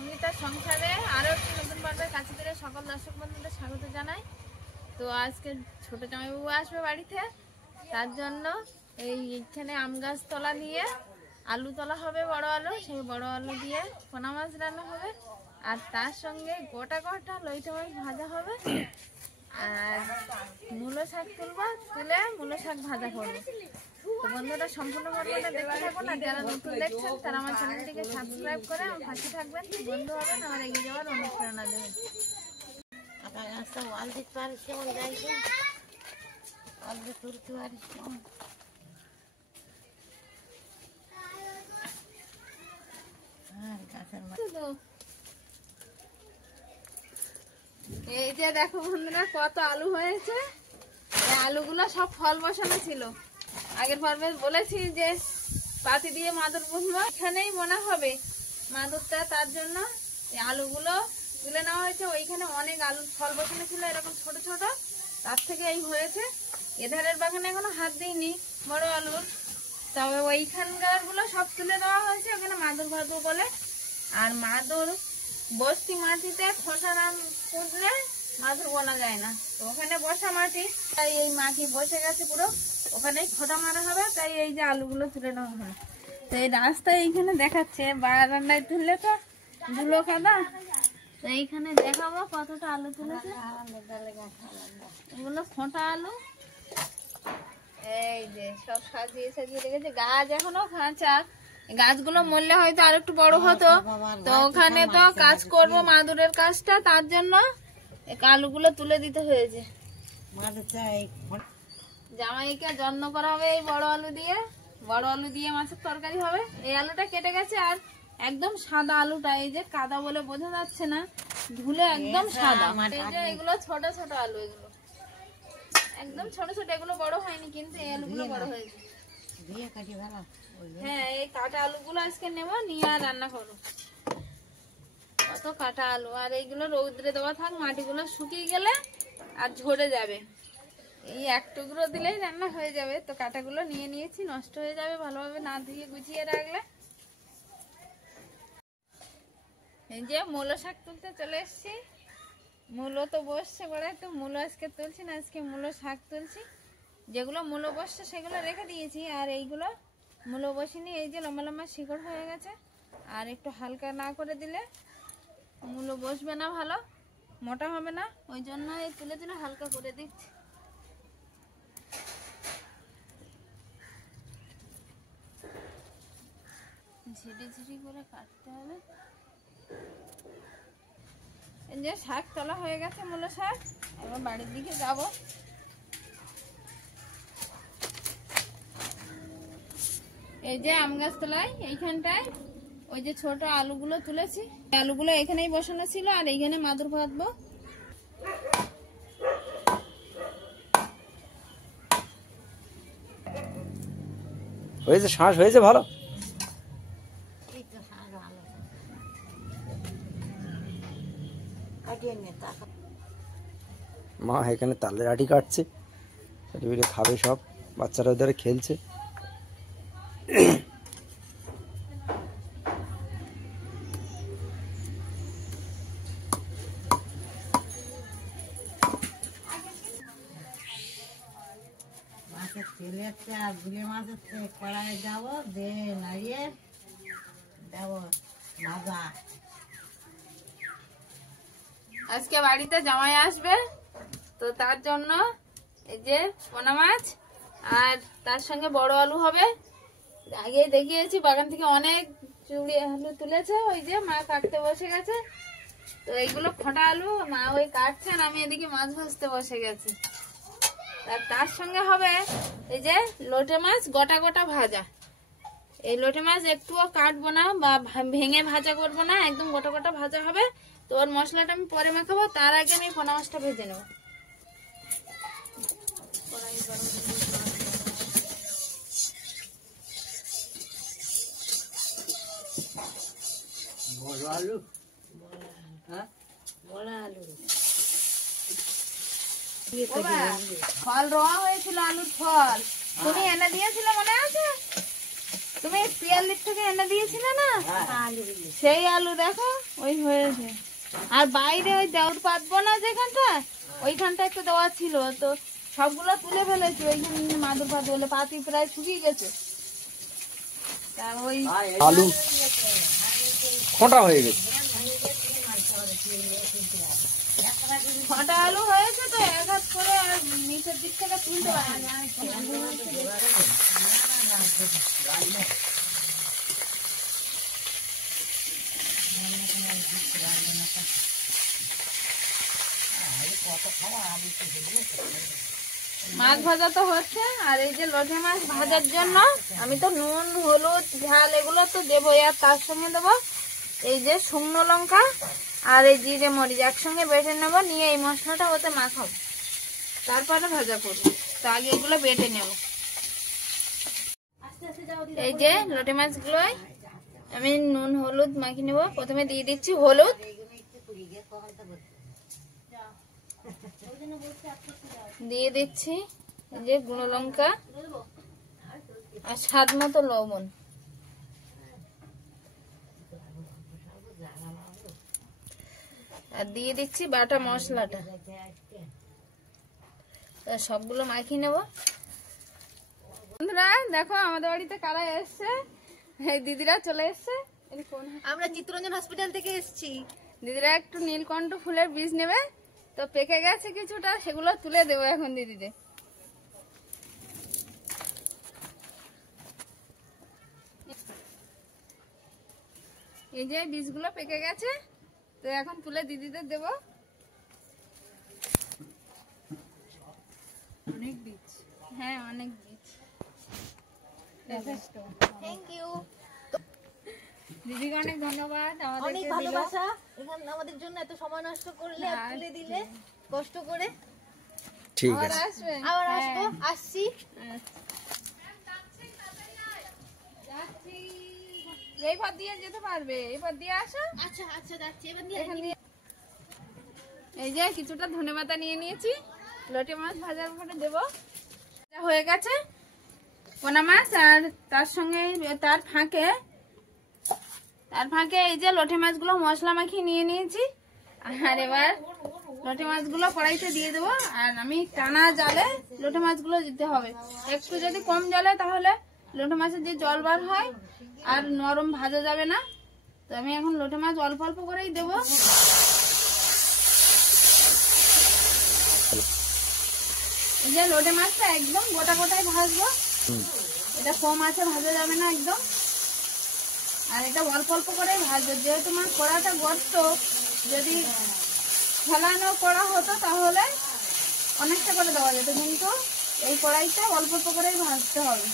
সঙ্গীতার সংসারে আরো একটি নতুন পর্বের কাছে থেকে সকল দর্শক বন্ধুদের স্বাগত জানাই। তো আজকে ছোট জামাইবাবু আসবে বাড়িতে, তার জন্য এইখানে আম গাছ তলা দিয়ে আলু তলা হবে, বড় আলু, সেই বড় আলু দিয়ে পোনা মাছ রান্না হবে, আর তার সঙ্গে গোটা গোটা লইটে মাছ ভাজা হবে, আর মূলো শাক তুলবো, তুলে মূলো শাক ভাজা করবো। তো বন্ধুরা সম্পূর্ণ পর্বটা দেখতে থাকুন, আর যারা নতুন দেখছেন তারা আমার চ্যানেলটিকে সাবস্ক্রাইব করে আমার পাশে থাকবেন, বন্ধু হবেন, আমার এগিয়ে যাওয়ার অনুপ্রেরণা দেবেন। এই যে দেখো বন্ধুরা কত আলু হয়েছে, এই আলুগুলো সব ফল বসানো ছিল। আগের পর্বে বলেছি যে পাতি দিয়ে মাদুর বুনবো, এখানেই বোনা হবে মাদুরটা, তার জন্য এই আলুগুলো তুলে নেওয়া হয়েছে। ওইখানে অনেক আলু ফল বসানো ছিল এরকম ছোট ছোট, তার থেকে এই হয়েছে। এধারের বাগানে এখনো হাত দিইনি বড় আলুর, তবে ওইখানকার গুলো সব তুলে দেওয়া হয়েছে, ওখানে মাদুর ভাজবো বলে। আর মাদুর বস্তি মাটিতে খোসা না পুঁতলে মাদুর বোনা যায় না, তো ওখানে বসা মাটি, তাই এই মাটি বসে গেছে পুরো, ওখানেই খোটা মারা হবে, তাই এই যে আলুগুলো তুলে নেওয়া হয়। তো এই রাস্তায় এইখানে দেখাচ্ছে, বারান্দায় তুললে তো ধুলো কাদা, তো এইখানে দেখাবো কতটা আলু তুলেছে। এগুলো খোঁটা আলু, এই যে সব সাজিয়ে সাজিয়ে রেখেছে। গাছ এখনো কাঁচা, গাছগুলো মরলে হয়তো আর একটু বড় হতো, তো ওখানে তো কাজ করবো মাদুরের কাজটা, তার জন্য আলুগুলো তুলে দিতে হয়েছে। জামাইকে যত্ন করা হবে এই বড় আলু দিয়ে, বড় আলু দিয়ে মাছের তরকারি হবে। এই আলুটা কেটে গেছে, আর একদম সাদা আলুটা, এই যে কাদা বলে বোঝা যাচ্ছে না, ধুলে একদম সাদা। এই যে এগুলো ছোট ছোট আলু, এগুলো একদম ছোট ছোট, এগুলো বড় হয়নি, কিন্তু এই আলুগুলো বড় হয়েছে। হ্যাঁ, এই কাটা আলুগুলো আজকে নেবো, নিয়ে আর রান্না করবো। কত কাটা আলু, আর এইগুলো রৌদ্রে দেওয়া থাক, মাটিগুলো শুকিয়ে গেলে আর ঝরে যাবে। এই এক টুকরো দিলেই রান্না হয়ে যাবে। তো কাটাগুলো নিয়ে নিয়েছি, নষ্ট হয়ে যাবে ভালোভাবে না ধুয়ে গুছিয়ে রাখলে। এই যে মূলো শাক তুলতে চলে এসছি, মূলো তো বসছে বড়াই, তো মূলো আজকে তুলছি না, আজকে মূলো শাক তুলছি। যেগুলো মূলো বসছে সেগুলো রেখে দিয়েছি, আর এইগুলো মূলো বসিনি। এই যে লম্বা লম্বা শিকড় হয়ে গেছে, আর একটু হালকা না করে দিলে মূলো বসবে না, ভালো মোটা হবে না, ওই জন্য এই তুলে তুলে হালকা করে দিচ্ছি। ঝিরি ঝিরি করে কাটতে হবে। এই যে শাক তোলা হয়ে গেছে, মূলো শাক, এবার বাড়ির দিকে যাব। এই যে আম গাছ তলায় এইখানটায় ওই যে ছোট আলুগুলো তুলেছি, আলুগুলো এখানেই বসানো ছিল, আর এইখানে মাদুর ভাজবো। হয়েছে, শ্বাস হয়েছে ভালো। মা এখানে তালের আটি কাটছে, খাবে সব, বাচ্চারা ওদের খেলছে। কড়াই যাবো, দিয়ে নাড়িয়ে দেবো ভাজা। আজকে বাড়িতে জামাই আসবে, তো তার জন্য এই যে পোনা মাছ, আর তার সঙ্গে বড় আলু হবে। আগে দেখিয়েছি বাগান থেকে অনেক চুড়ি আলু তুলেছে, ওই যে মা কাটতে বসে গেছে। তো এইগুলো খোটা আলু মা ওই কাটছেন, আমি এদিকে মাছ ভাজতে বসে গেছি। আর তার সঙ্গে হবে এই যে লোটে মাছ গোটা গোটা ভাজা। এই লোটে মাছ একটুও কাটবো না বা ভেঙে ভাজা করবো না, একদম গোটা গোটা ভাজা হবে। তো ওর মশলাটা আমি পরে মাখাবো, তার আগে আমি পোনা মাছটা ভেজে নেবো। ফল রোয়া হয়েছিল, আলুর ফল তুমি এনে দিয়েছিলে, মনে আছে? তুমি পিয়ালির থেকে এনে দিয়েছিলে না, সেই আলু দেখো ওই হয়েছে। আর বাইরে ওই দেওয়ার পাতবো না যেখানটা, ওইখানটা একটু দেওয়া ছিল, তো সবগুলো তুলে ফেলেছি। ওইখানে মাদুর পাত বলে পাতি প্রায় শুকিয়ে গেছে। তা ওই আলু খোঁটা হয়ে গেছে। ছটা আলু হয়েছে, তো এক হাত করে আর নিচের দিক থেকে তুলতে পারি না। মাছ ভাজা তো হচ্ছে, আর এই যে লোটে মাছ ভাজার জন্য আমি তো নুন হলুদ ঝাল এগুলো তো দেবো, আর তার সঙ্গে দেবো এই যে শুকনো লঙ্কা আর এই জিরে মরিচ একসঙ্গে বেটে নেবো, নিয়ে এই মশলাটা ওতে মাখাবো, তারপরে ভাজা করবো। তো আগে এগুলো বেটে নেব। এই যে লোটে মাছগুলোয় আমি নুন হলুদ মাখিয়ে নেবো। প্রথমে দিয়ে দিচ্ছি হলুদ, দিয়ে দিচ্ছি এই যে গুঁড়ো লঙ্কা আর স্বাদ মতো লবণ, আর দিয়ে দিচ্ছি বাটা মশলাটা। সবগুলো মাখিয়ে নেব। বন্ধুরা দেখো আমাদের বাড়িতে কারা এসছে, এই দিদিরা চলে এসছে। আমরা চিত্তরঞ্জন হসপিটাল থেকে এসেছি। দিদিরা একটু নীলকণ্ঠ ফুলের বীজ নেবে, তো পেকে গেছে কিছুটা, সেগুলো তুলে দেবো এখন দিদিদের। এই যে বীজগুলো পেকে গেছে, তো এখন তুলে দিদিদের দেব। অনেক বীজ, হ্যাঁ অনেক বীজ, যথেষ্ট। থ্যাংক ইউ, দিদিকে অনেক ধন্যবাদ, অনেক আমাদেরকে দিল। ভালোবাসা। এখানে আমাদের জন্য এত সময় নষ্ট করলে আর তুলে দিলে কষ্ট করে। ঠিক আবার আছে। আসবে, আবার হ্যাঁ। আসবো, আসছি। যাচ্ছি। এই পথ দিয়ে যেতে পারবে, এই পথ দিয়ে আসো। আচ্ছা আচ্ছা যাচ্ছি, এবার দিয়ে এখান দিয়ে। এই যে কিছুটা ধনেপাতা নিয়ে নিয়েছি, লোটে মাছ ভাজার উপরে দেবো। হয়ে গেছে পোনা মাছ, আর তার সঙ্গে তার ফাঁকে এই যে লোটে মাছগুলো মশলা মাখিয়ে নিয়ে নিয়েছি। আর এবার লোটে মাছগুলো কড়াইতে দিয়ে দেবো। আর আমি টানা জালে লোটে মাছগুলো দিতে হবে, একটু যদি কম জালে তাহলে লোটে মাছের যে জল বার হয় আর নরম ভাজা যাবে না। তো আমি এখন লোটে মাছ অল্প অল্প করেই দেবো। এই যে লোটে মাছটা একদম গোটা গোটাই ভাজবো, এটা কম আছে ভাজা যাবে না একদম। আর এটা অল্প অল্প করে ভাজবো, যেহেতু আমার কড়াটা গর্ত, যদি ফেলানো করা হতো তাহলে অনেকটা করে দেওয়া যেত, কিন্তু এই কড়াইটা অল্প অল্প করেই ভাজতে হবে।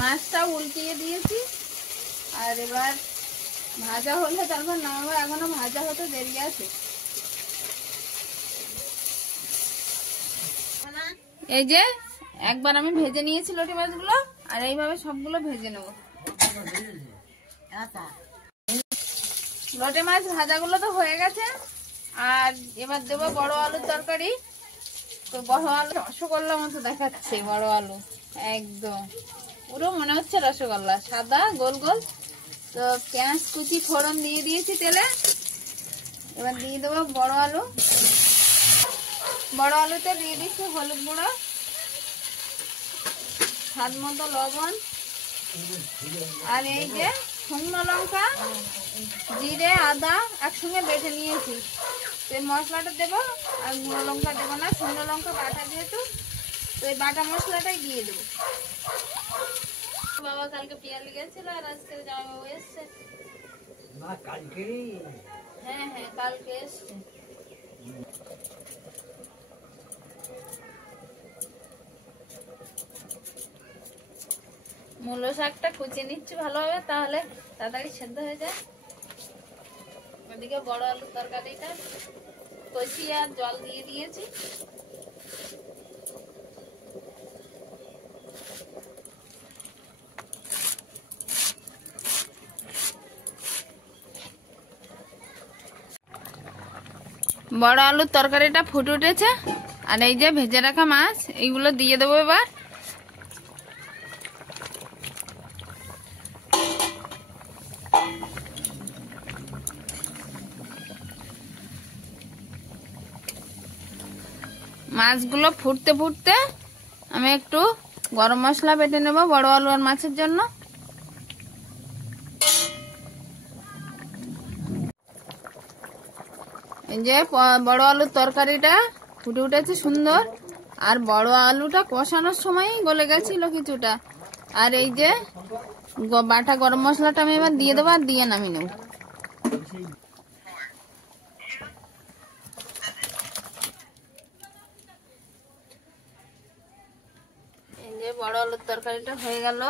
মাছটা উল্টিয়ে দিয়েছি, আর এবার ভাজা হলে তারপর নামাবো, এখনো ভাজা হতে দেরি আছে। এই যে একবার আমি ভেজে নিয়েছি লোটে মাছগুলো, আর এইভাবে সবগুলো ভেজে নেব। লোটে মাছ ভাজাগুলো তো হয়ে গেছে, আর এবার দেবো বড় আলুর তরকারি। তো বড় আলু রসগোল্লা মতো দেখাচ্ছে, বড় আলু একদম পুরো মনে হচ্ছে রসগোল্লা, সাদা গোল গোল। তো পেঁয়াজ কুচি ফোড়ন দিয়ে দিয়েছি তেলে, এবার দিয়ে দেবো বড় আলু। বড় আলুতে দিয়ে দিচ্ছি হলুদ গুঁড়ো, স্বাদ মতো লবণ, আর এই যে শুকনো লঙ্কা জিরে আদা একসঙ্গে বেটে নিয়েছি। তো এই মশলাটা দেবো, আর গুঁড়ো লঙ্কা দেবো না, শুকনো লঙ্কা বাটা যেহেতু, তো এই বাটা মশলাটাই দিয়ে দেবো। বাবা কালকে পিয়ালি গেছিল, আর আজকে জামাইবাবু এসছে। হ্যাঁ হ্যাঁ কালকে এসছে। মূলো শাকটা কুচিয়ে নিচ্ছি ভালোভাবে, তাহলে তাড়াতাড়ি সেদ্ধ হয়ে যায়। ওদিকে বড় আলুর তরকারিটা কষিয়ে আর জল দিয়ে দিয়েছি। বড় আলুর তরকারিটা ফুটে উঠেছে, আর এই যে ভেজে রাখা মাছ এইগুলো দিয়ে দেবো এবার। মাছগুলো ফুটতে ফুটতে আমি একটু গরম মশলা বেটে নেব বড় আলু আর মাছের জন্য। এই যে বড় আলুর তরকারিটা ফুটে উঠেছে সুন্দর, আর বড় আলুটা কষানোর সময় গলে গেছিল কিছুটা। আর এই যে বাটা গরম মশলাটা আমি এবার দিয়ে দেবো আর দিয়ে নামিয়ে নেব। এই যে বড় আলুর তরকারিটা হয়ে গেল।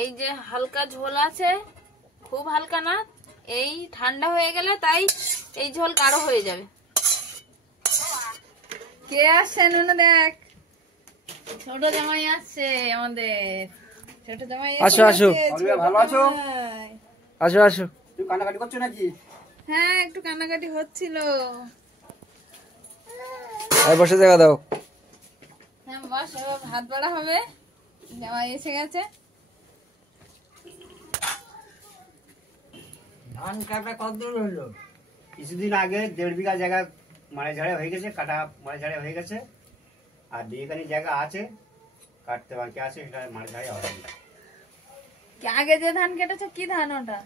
এই যে হালকা ঝোল আছে, খুব হালকা না, এই ঠান্ডা হয়ে গেলে তাই এই ঝোল গাঢ় হয়ে যাবে। কে আসছে নুনু দেখ, ছোট জামাই আসছে আমাদের, ছোট জামাই আসো আসো, ভালো আছো? আসো আসো। তুই কান্নাকাটি করছো নাকি? হ্যাঁ একটু কান্নাকাটি হচ্ছিল। বসে দেখা দাও। হ্যাঁ বস, এবার ভাত বাড়া হবে, জামাই এসে গেছে। ধান কাটা কতদূর হলো? কিছুদিন আগে 1.5 বিঘা জায়গা মাড়ে ঝাড়ে হয়ে গেছে, কাটা মাড়ে ঝাড়ে হয়ে গেছে, আর বিয়েখানি জায়গা আছে কাটতে বাকি আছে, সেটা মাড়ে ঝাড়ে হবে। আগে যে ধান কেটেছো কি ধান ওটা?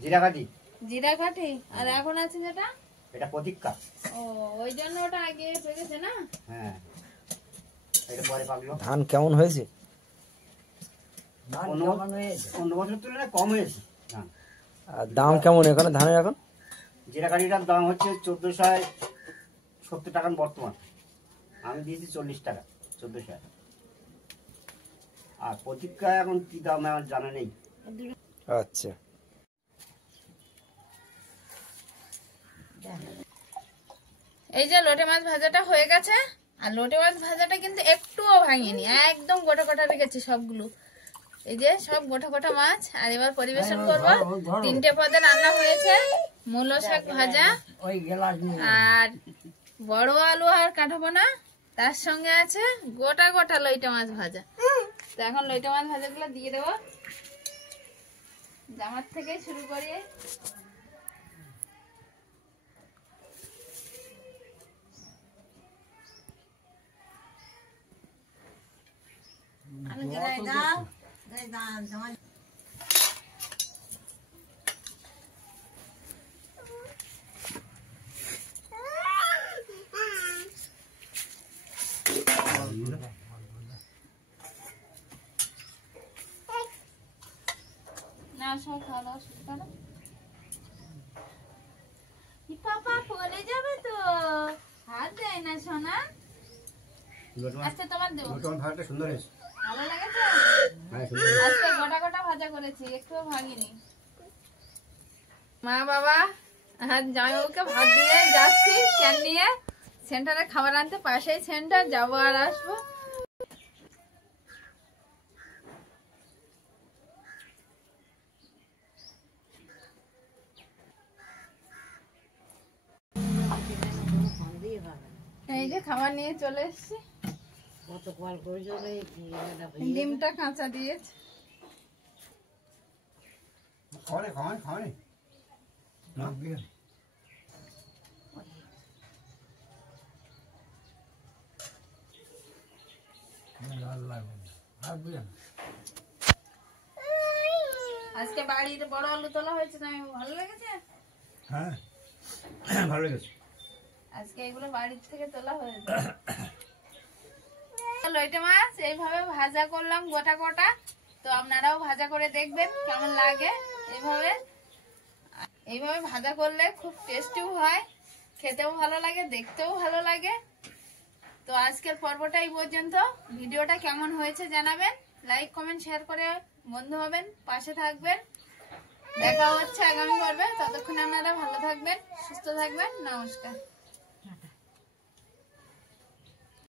জিরাকাঠি। জিরাকাঠি। আর এখন আছে যেটা, এটা প্রতীক্ষা। ও ওই জন্য ওটা আগে পেকেছে না? হ্যাঁ, এটা পরে পাকলো। ধান কেমন হয়েছে? অন্য বছর তুলনায় কম হয়েছে ধান। আর দাম কেমন এখানে ধানের এখন? জিরাকাঠিটার দাম হচ্ছে 1470 টাকা বর্তমান, আমি দিয়েছি 40 টাকা, 1400। আর প্রতীক্ষা এখন কি দাম আমার জানা নেই। আচ্ছা, এই যে লোটে মাছ ভাজাটা হয়ে গেছে, আর লোটে মাছ ভাজাটা কিন্তু একটুও ভাঙিনি, একদম গোটা গোটা রেখেছি সবগুলো। এই যে সব গোটা গোটা মাছ। আর এবার পরিবেশন করব। 3টে পদে রান্না হয়েছে, মূলো শাক ভাজা, আর বড় আলু আর কাঠাপোনা, তার সঙ্গে আছে গোটা গোটা লইটা মাছ ভাজা। তো এখন লইটা মাছ ভাজাগুলো দিয়ে দেবো, জামার থেকে শুরু করি। না সব খাওয়া দাওয়া শুরু করো। পাপা পড়ে যাবে তো, হাত দেয় না সোনা। আচ্ছা তোমার দেবো, সুন্দর হয়েছে। ভালো লেগেছে? হ্যাঁ, সুন্দর। আজকে গোটা গোটা ভাজা করেছি, একটুও ভাগিনি। মা বাবা আর জামাইবাবুকে ভাত দিয়ে যাচ্ছি ক্যান নিয়ে সেন্টারে খাবার আনতে, পাশেই সেন্টার, যাবো আর আসবো। এই যে খাবার নিয়ে চলে এসছি, ডিমটা কাঁচা দিয়েছে। খাওয়ানি আজকে বাড়িতে বড় আলু তোলা হয়েছে, না ভালো লেগেছে? হ্যাঁ, ভালো লেগেছে। আজকে এগুলো বাড়ির থেকে তোলা হয়েছে। লইটে মাছ এইভাবে ভাজা করলাম গোটা গোটা, তো আপনারাও ভাজা করে দেখবেন কেমন লাগে। এইভাবে ভাজা করলে খুব টেস্টিও হয়, খেতেও ভালো লাগে, দেখতেও ভালো লাগে। তো আজকের পর্বটা এই পর্যন্ত। ভিডিওটা কেমন হয়েছে জানাবেন, লাইক কমেন্ট শেয়ার করে বন্ধু হবেন, পাশে থাকবেন। দেখা হচ্ছে আগামী পর্বে, ততক্ষণ আপনারা ভালো থাকবেন, সুস্থ থাকবেন। নমস্কার।